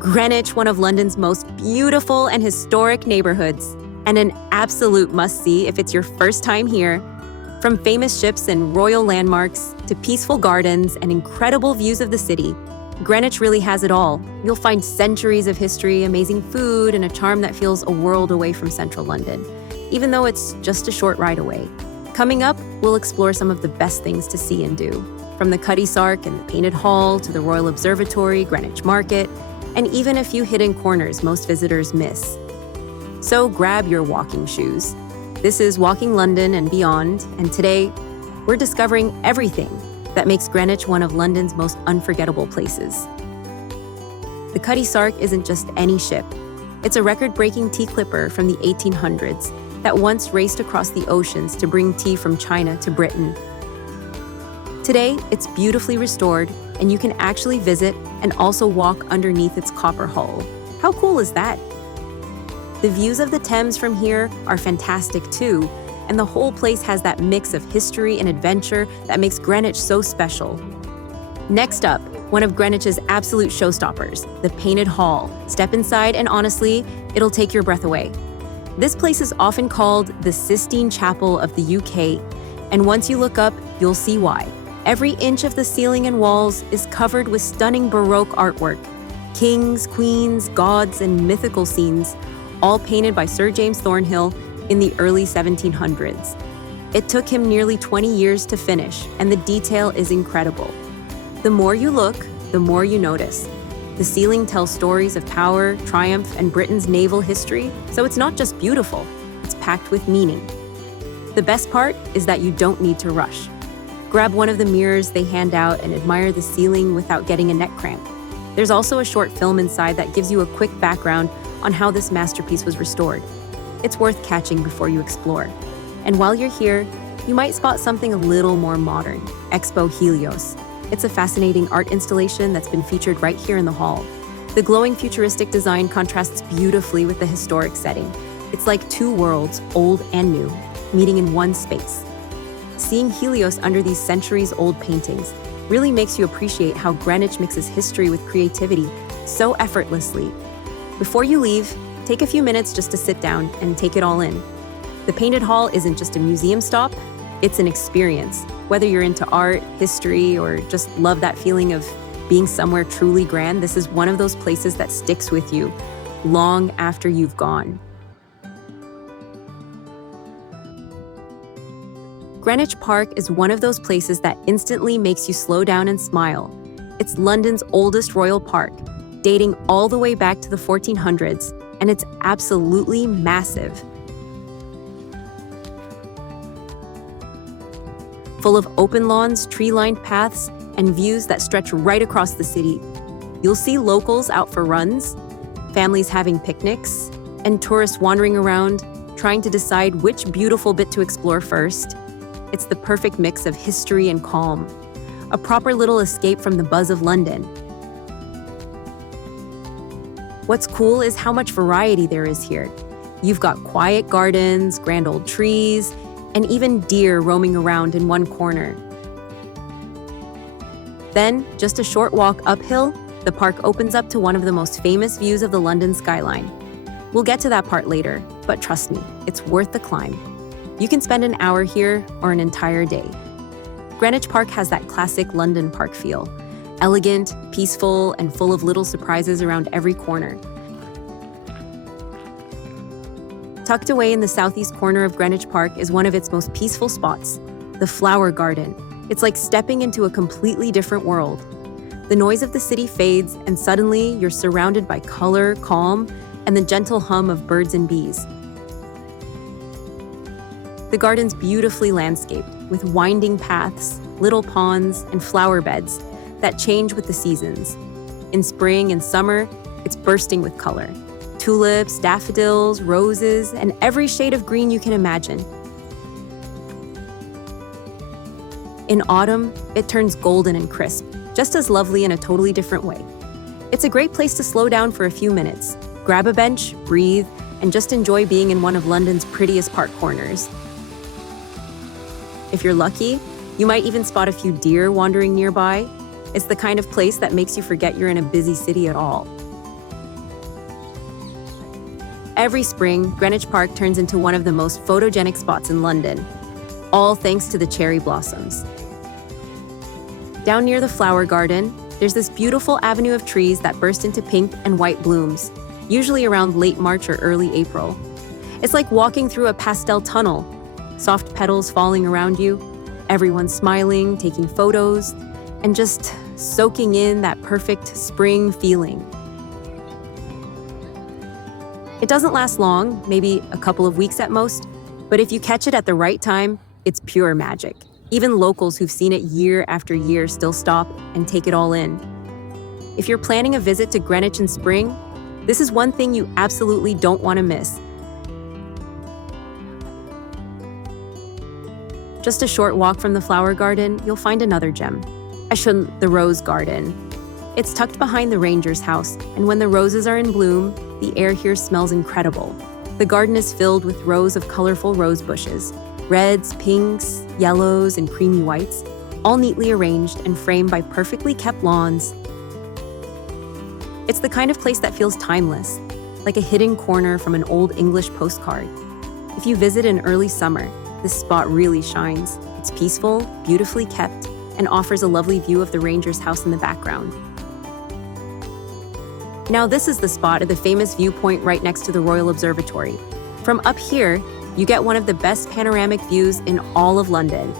Greenwich, one of London's most beautiful and historic neighborhoods, and an absolute must-see if it's your first time here. From famous ships and royal landmarks to peaceful gardens and incredible views of the city, Greenwich really has it all. You'll find centuries of history, amazing food, and a charm that feels a world away from central London, even though it's just a short ride away. Coming up, we'll explore some of the best things to see and do, from the Cutty Sark and the Painted Hall to the Royal Observatory, Greenwich Market, and even a few hidden corners most visitors miss. So grab your walking shoes. This is Walking London and Beyond, and today, we're discovering everything that makes Greenwich one of London's most unforgettable places. The Cutty Sark isn't just any ship. It's a record-breaking tea clipper from the 1800s that once raced across the oceans to bring tea from China to Britain. Today, it's beautifully restored, and you can actually visit and also walk underneath its copper hull. How cool is that? The views of the Thames from here are fantastic too, and the whole place has that mix of history and adventure that makes Greenwich so special. Next up, one of Greenwich's absolute showstoppers, the Painted Hall. Step inside and honestly, it'll take your breath away. This place is often called the Sistine Chapel of the UK, and once you look up, you'll see why. Every inch of the ceiling and walls is covered with stunning Baroque artwork. Kings, queens, gods, and mythical scenes, all painted by Sir James Thornhill in the early 1700s. It took him nearly 20 years to finish, and the detail is incredible. The more you look, the more you notice. The ceiling tells stories of power, triumph, and Britain's naval history, so it's not just beautiful, it's packed with meaning. The best part is that you don't need to rush. Grab one of the mirrors they hand out and admire the ceiling without getting a neck cramp. There's also a short film inside that gives you a quick background on how this masterpiece was restored. It's worth catching before you explore. And while you're here, you might spot something a little more modern, Expo Helios. It's a fascinating art installation that's been featured right here in the hall. The glowing futuristic design contrasts beautifully with the historic setting. It's like two worlds, old and new, meeting in one space. Seeing Helios under these centuries-old paintings really makes you appreciate how Greenwich mixes history with creativity so effortlessly. Before you leave, take a few minutes just to sit down and take it all in. The Painted Hall isn't just a museum stop, it's an experience. Whether you're into art, history, or just love that feeling of being somewhere truly grand, this is one of those places that sticks with you long after you've gone. Greenwich Park is one of those places that instantly makes you slow down and smile. It's London's oldest royal park, dating all the way back to the 1400s, and it's absolutely massive. Full of open lawns, tree-lined paths, and views that stretch right across the city. You'll see locals out for runs, families having picnics, and tourists wandering around, trying to decide which beautiful bit to explore first. It's the perfect mix of history and calm, a proper little escape from the buzz of London. What's cool is how much variety there is here. You've got quiet gardens, grand old trees, and even deer roaming around in one corner. Then, just a short walk uphill, the park opens up to one of the most famous views of the London skyline. We'll get to that part later, but trust me, it's worth the climb. You can spend an hour here or an entire day. Greenwich Park has that classic London park feel. Elegant, peaceful, and full of little surprises around every corner. Tucked away in the southeast corner of Greenwich Park is one of its most peaceful spots, the Flower Garden. It's like stepping into a completely different world. The noise of the city fades, and suddenly you're surrounded by color, calm, and the gentle hum of birds and bees. The garden's beautifully landscaped, with winding paths, little ponds, and flower beds that change with the seasons. In spring and summer, it's bursting with color. Tulips, daffodils, roses, and every shade of green you can imagine. In autumn, it turns golden and crisp, just as lovely in a totally different way. It's a great place to slow down for a few minutes, grab a bench, breathe, and just enjoy being in one of London's prettiest park corners. If you're lucky, you might even spot a few deer wandering nearby. It's the kind of place that makes you forget you're in a busy city at all. Every spring, Greenwich Park turns into one of the most photogenic spots in London, all thanks to the cherry blossoms. Down near the flower garden, there's this beautiful avenue of trees that burst into pink and white blooms, usually around late March or early April. It's like walking through a pastel tunnel, soft petals falling around you, everyone smiling, taking photos, and just soaking in that perfect spring feeling. It doesn't last long, maybe a couple of weeks at most, but if you catch it at the right time, it's pure magic. Even locals who've seen it year after year still stop and take it all in. If you're planning a visit to Greenwich in spring, this is one thing you absolutely don't want to miss. Just a short walk from the flower garden, you'll find another gem. The rose garden. It's tucked behind the ranger's house, and when the roses are in bloom, the air here smells incredible. The garden is filled with rows of colorful rose bushes, reds, pinks, yellows, and creamy whites, all neatly arranged and framed by perfectly kept lawns. It's the kind of place that feels timeless, like a hidden corner from an old English postcard. If you visit in early summer, this spot really shines. It's peaceful, beautifully kept, and offers a lovely view of the ranger's house in the background. Now this is the spot of the famous Viewpoint right next to the Royal Observatory. From up here, you get one of the best panoramic views in all of London.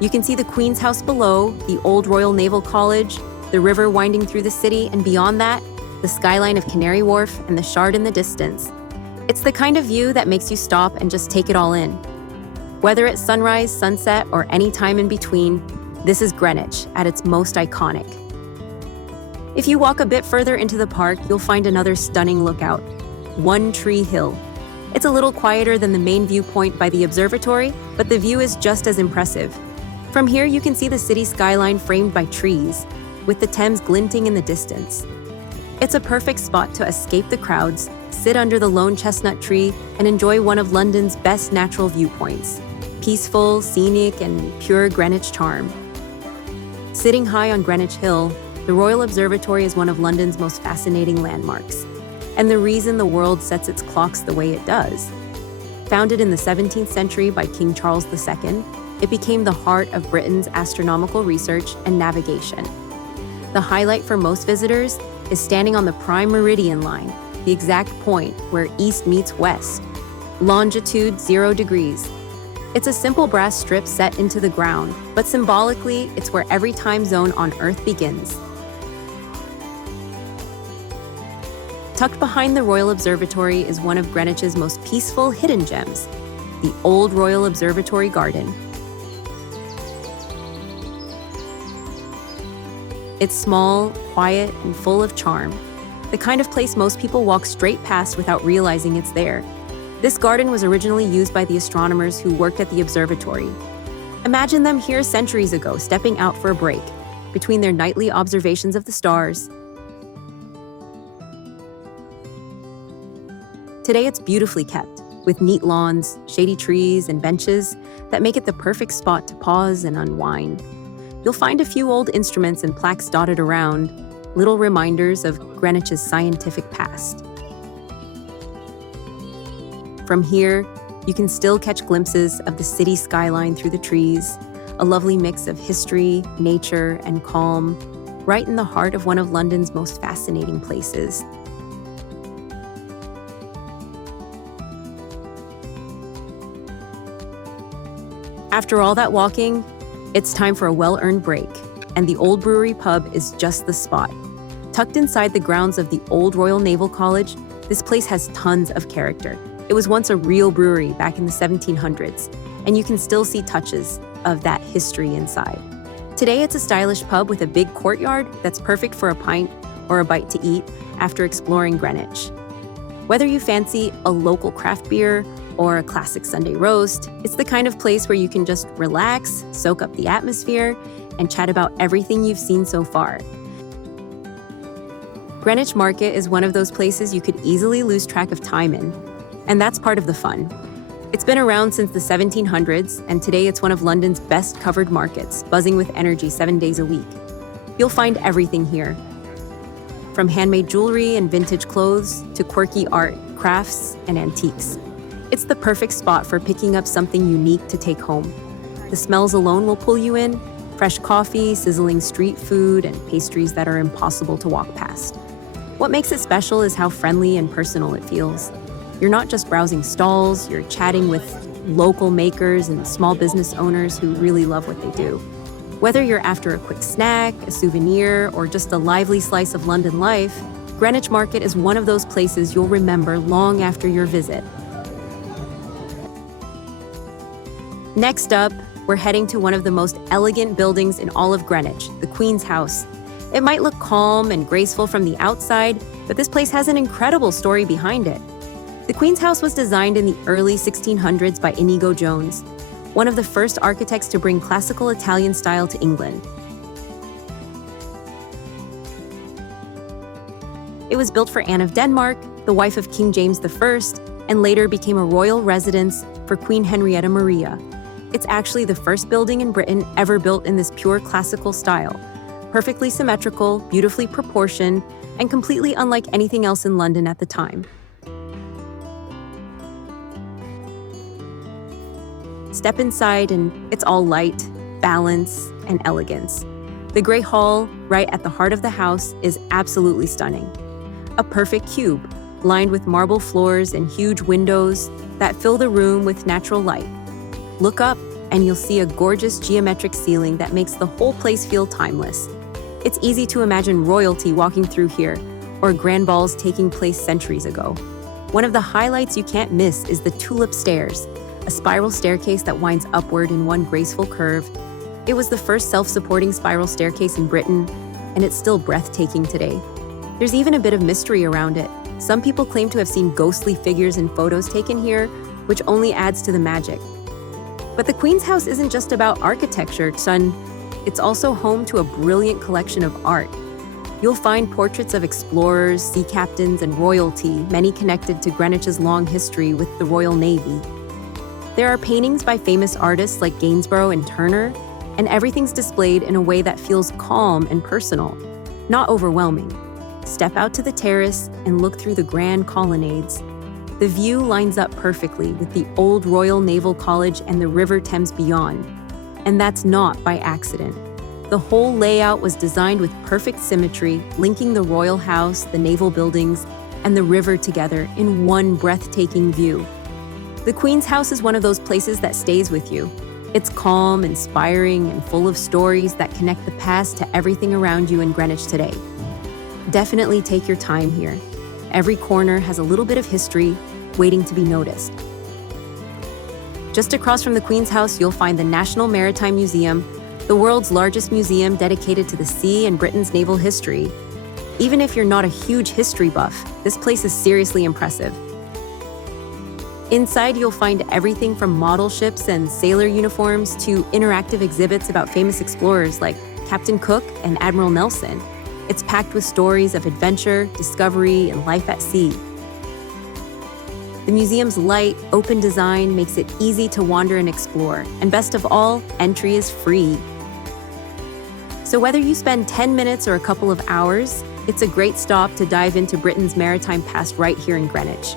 You can see the Queen's House below, the old Royal Naval College, the river winding through the city, and beyond that, the skyline of Canary Wharf and the Shard in the distance. It's the kind of view that makes you stop and just take it all in. Whether it's sunrise, sunset, or any time in between, this is Greenwich at its most iconic. If you walk a bit further into the park, you'll find another stunning lookout, One Tree Hill. It's a little quieter than the main viewpoint by the observatory, but the view is just as impressive. From here, you can see the city skyline framed by trees, with the Thames glinting in the distance. It's a perfect spot to escape the crowds, sit under the lone chestnut tree, and enjoy one of London's best natural viewpoints. Peaceful, scenic, and pure Greenwich charm. Sitting high on Greenwich Hill, the Royal Observatory is one of London's most fascinating landmarks, and the reason the world sets its clocks the way it does. Founded in the 17th century by King Charles II, it became the heart of Britain's astronomical research and navigation. The highlight for most visitors is standing on the prime meridian line, the exact point where east meets west, longitude 0 degrees. It's a simple brass strip set into the ground, but symbolically, it's where every time zone on Earth begins. Tucked behind the Royal Observatory is one of Greenwich's most peaceful hidden gems, the old Royal Observatory Garden. It's small, quiet, and full of charm, the kind of place most people walk straight past without realizing it's there. This garden was originally used by the astronomers who worked at the observatory. Imagine them here centuries ago, stepping out for a break between their nightly observations of the stars. Today it's beautifully kept, with neat lawns, shady trees, and benches that make it the perfect spot to pause and unwind. You'll find a few old instruments and plaques dotted around, little reminders of Greenwich's scientific past. From here, you can still catch glimpses of the city skyline through the trees, a lovely mix of history, nature, and calm, right in the heart of one of London's most fascinating places. After all that walking, it's time for a well-earned break, and the old Brewery Pub is just the spot. Tucked inside the grounds of the old Royal Naval College, this place has tons of character. It was once a real brewery back in the 1700s, and you can still see touches of that history inside. Today, it's a stylish pub with a big courtyard that's perfect for a pint or a bite to eat after exploring Greenwich. Whether you fancy a local craft beer or a classic Sunday roast, it's the kind of place where you can just relax, soak up the atmosphere, and chat about everything you've seen so far. Greenwich Market is one of those places you could easily lose track of time in, and that's part of the fun. It's been around since the 1700s, and today it's one of London's best covered markets, buzzing with energy 7 days a week. You'll find everything here. from handmade jewelry and vintage clothes to quirky art, crafts, and antiques. It's the perfect spot for picking up something unique to take home. The smells alone will pull you in: fresh coffee, sizzling street food, and pastries that are impossible to walk past. What makes it special is how friendly and personal it feels. You're not just browsing stalls, you're chatting with local makers and small business owners who really love what they do. Whether you're after a quick snack, a souvenir, or just a lively slice of London life, Greenwich Market is one of those places you'll remember long after your visit. Next up, we're heading to one of the most elegant buildings in all of Greenwich, the Queen's House. It might look calm and graceful from the outside, but this place has an incredible story behind it. The Queen's House was designed in the early 1600s by Inigo Jones, one of the first architects to bring classical Italian style to England. It was built for Anne of Denmark, the wife of King James I, and later became a royal residence for Queen Henrietta Maria. It's actually the first building in Britain ever built in this pure classical style, perfectly symmetrical, beautifully proportioned, and completely unlike anything else in London at the time. Step inside and it's all light, balance, and elegance. The Great Hall, right at the heart of the house, is absolutely stunning. A perfect cube, lined with marble floors and huge windows that fill the room with natural light. Look up and you'll see a gorgeous geometric ceiling that makes the whole place feel timeless. It's easy to imagine royalty walking through here, or grand balls taking place centuries ago. One of the highlights you can't miss is the tulip stairs, a spiral staircase that winds upward in one graceful curve. It was the first self-supporting spiral staircase in Britain, and it's still breathtaking today. There's even a bit of mystery around it. Some people claim to have seen ghostly figures in photos taken here, which only adds to the magic. But the Queen's House isn't just about architecture, son. It's also home to a brilliant collection of art. You'll find portraits of explorers, sea captains, and royalty, many connected to Greenwich's long history with the Royal Navy. There are paintings by famous artists like Gainsborough and Turner, and everything's displayed in a way that feels calm and personal, not overwhelming. Step out to the terrace and look through the grand colonnades. The view lines up perfectly with the old Royal Naval College and the River Thames beyond. And that's not by accident. The whole layout was designed with perfect symmetry, linking the Royal House, the naval buildings, and the river together in one breathtaking view. The Queen's House is one of those places that stays with you. It's calm, inspiring, and full of stories that connect the past to everything around you in Greenwich today. Definitely take your time here. Every corner has a little bit of history waiting to be noticed. Just across from the Queen's House, you'll find the National Maritime Museum, the world's largest museum dedicated to the sea and Britain's naval history. Even if you're not a huge history buff, this place is seriously impressive. Inside, you'll find everything from model ships and sailor uniforms to interactive exhibits about famous explorers like Captain Cook and Admiral Nelson. It's packed with stories of adventure, discovery, and life at sea. The museum's light, open design makes it easy to wander and explore, and best of all, entry is free. So whether you spend 10 minutes or a couple of hours, it's a great stop to dive into Britain's maritime past right here in Greenwich.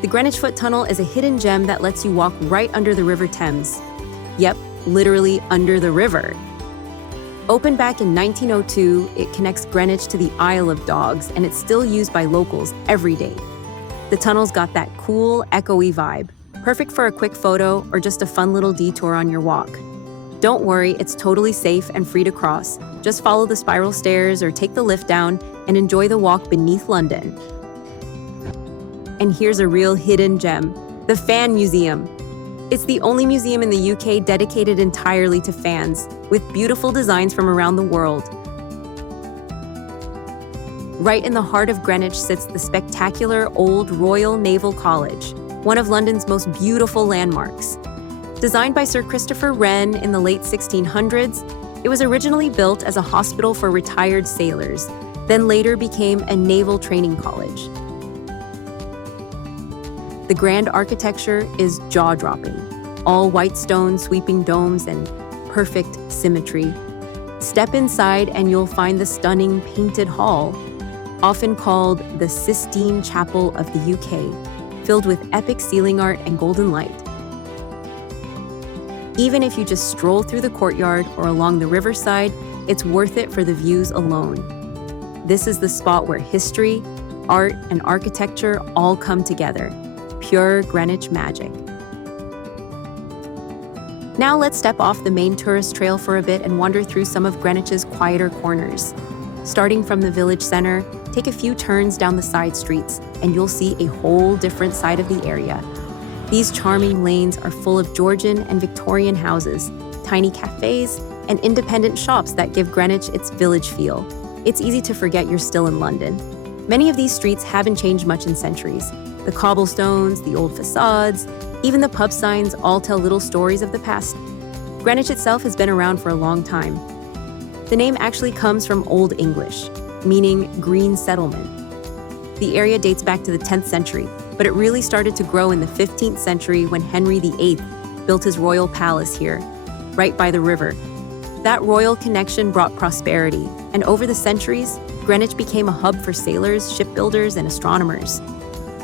The Greenwich Foot Tunnel is a hidden gem that lets you walk right under the River Thames. Yep, literally under the river. Opened back in 1902, it connects Greenwich to the Isle of Dogs, and it's still used by locals every day. The tunnel's got that cool, echoey vibe, perfect for a quick photo or just a fun little detour on your walk. Don't worry, it's totally safe and free to cross. Just follow the spiral stairs or take the lift down and enjoy the walk beneath London. And here's a real hidden gem, the Fan Museum. It's the only museum in the UK dedicated entirely to fans, with beautiful designs from around the world. Right in the heart of Greenwich sits the spectacular old Royal Naval College, one of London's most beautiful landmarks. Designed by Sir Christopher Wren in the late 1600s, it was originally built as a hospital for retired sailors, then later became a naval training college. The grand architecture is jaw-dropping, all white stone sweeping domes and perfect symmetry. Step inside and you'll find the stunning painted hall, often called the Sistine Chapel of the UK, filled with epic ceiling art and golden light. Even if you just stroll through the courtyard or along the riverside, it's worth it for the views alone. This is the spot where history, art, and architecture all come together. Pure Greenwich magic. Now let's step off the main tourist trail for a bit and wander through some of Greenwich's quieter corners. Starting from the village center, take a few turns down the side streets, and you'll see a whole different side of the area. These charming lanes are full of Georgian and Victorian houses, tiny cafes, and independent shops that give Greenwich its village feel. It's easy to forget you're still in London. Many of these streets haven't changed much in centuries. The cobblestones, the old facades, even the pub signs all tell little stories of the past. Greenwich itself has been around for a long time. The name actually comes from Old English, meaning green settlement. The area dates back to the 10th century, but it really started to grow in the 15th century when Henry VIII built his royal palace here, right by the river. That royal connection brought prosperity, and over the centuries, Greenwich became a hub for sailors, shipbuilders, and astronomers.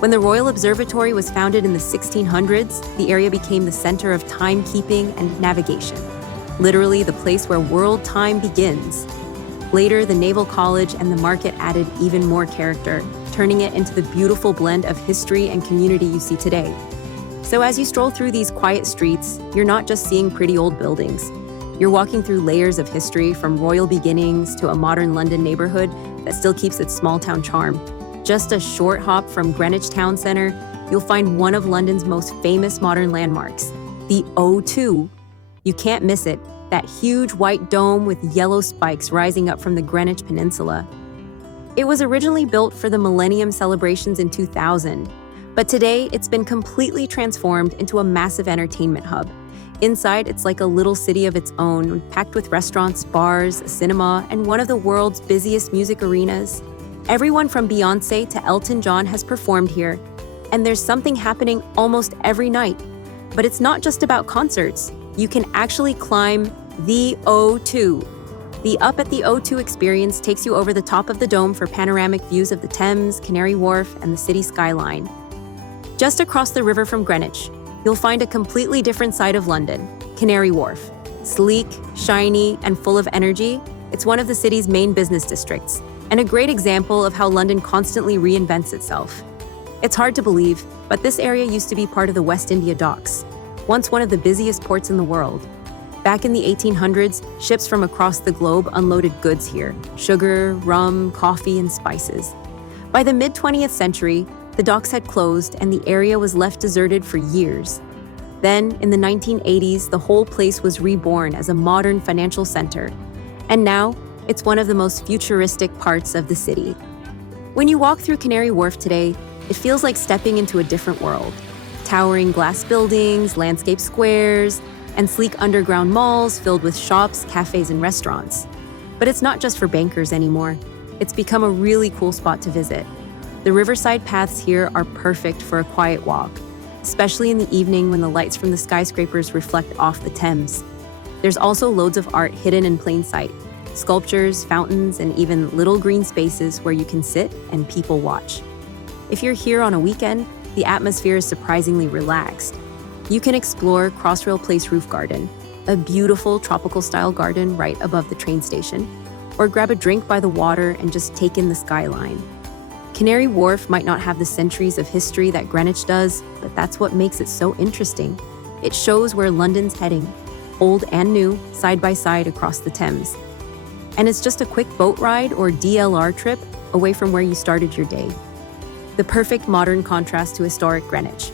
When the Royal Observatory was founded in the 1600s, the area became the center of timekeeping and navigation, literally the place where world time begins. Later, the Naval College and the market added even more character, turning it into the beautiful blend of history and community you see today. So as you stroll through these quiet streets, you're not just seeing pretty old buildings. You're walking through layers of history, from royal beginnings to a modern London neighborhood that still keeps its small-town charm. Just a short hop from Greenwich Town Centre, you'll find one of London's most famous modern landmarks, the O2. You can't miss it, that huge white dome with yellow spikes rising up from the Greenwich Peninsula. It was originally built for the Millennium celebrations in 2000, but today it's been completely transformed into a massive entertainment hub. Inside, it's like a little city of its own, packed with restaurants, bars, a cinema, and one of the world's busiest music arenas. Everyone from Beyoncé to Elton John has performed here, and there's something happening almost every night. But it's not just about concerts. You can actually climb the O2. The Up at the O2 experience takes you over the top of the dome for panoramic views of the Thames, Canary Wharf, and the city skyline. Just across the river from Greenwich, you'll find a completely different side of London, Canary Wharf. Sleek, shiny, and full of energy, it's one of the city's main business districts, and a great example of how London constantly reinvents itself. It's hard to believe, but this area used to be part of the West India Docks, once one of the busiest ports in the world. Back in the 1800s, ships from across the globe unloaded goods here: sugar, rum, coffee, and spices. By the mid-20th century, the docks had closed and the area was left deserted for years. Then, in the 1980s, the whole place was reborn as a modern financial center. And now, it's one of the most futuristic parts of the city. When you walk through Canary Wharf today, it feels like stepping into a different world. Towering glass buildings, landscape squares, and sleek underground malls filled with shops, cafes, and restaurants. But it's not just for bankers anymore. It's become a really cool spot to visit. The riverside paths here are perfect for a quiet walk, especially in the evening when the lights from the skyscrapers reflect off the Thames. There's also loads of art hidden in plain sight: sculptures, fountains, and even little green spaces where you can sit and people watch. If you're here on a weekend, the atmosphere is surprisingly relaxed. You can explore Crossrail Place Roof Garden, a beautiful tropical-style garden right above the train station, or grab a drink by the water and just take in the skyline. Canary Wharf might not have the centuries of history that Greenwich does, but that's what makes it so interesting. It shows where London's heading, old and new, side by side across the Thames. And it's just a quick boat ride or DLR trip away from where you started your day. The perfect modern contrast to historic Greenwich.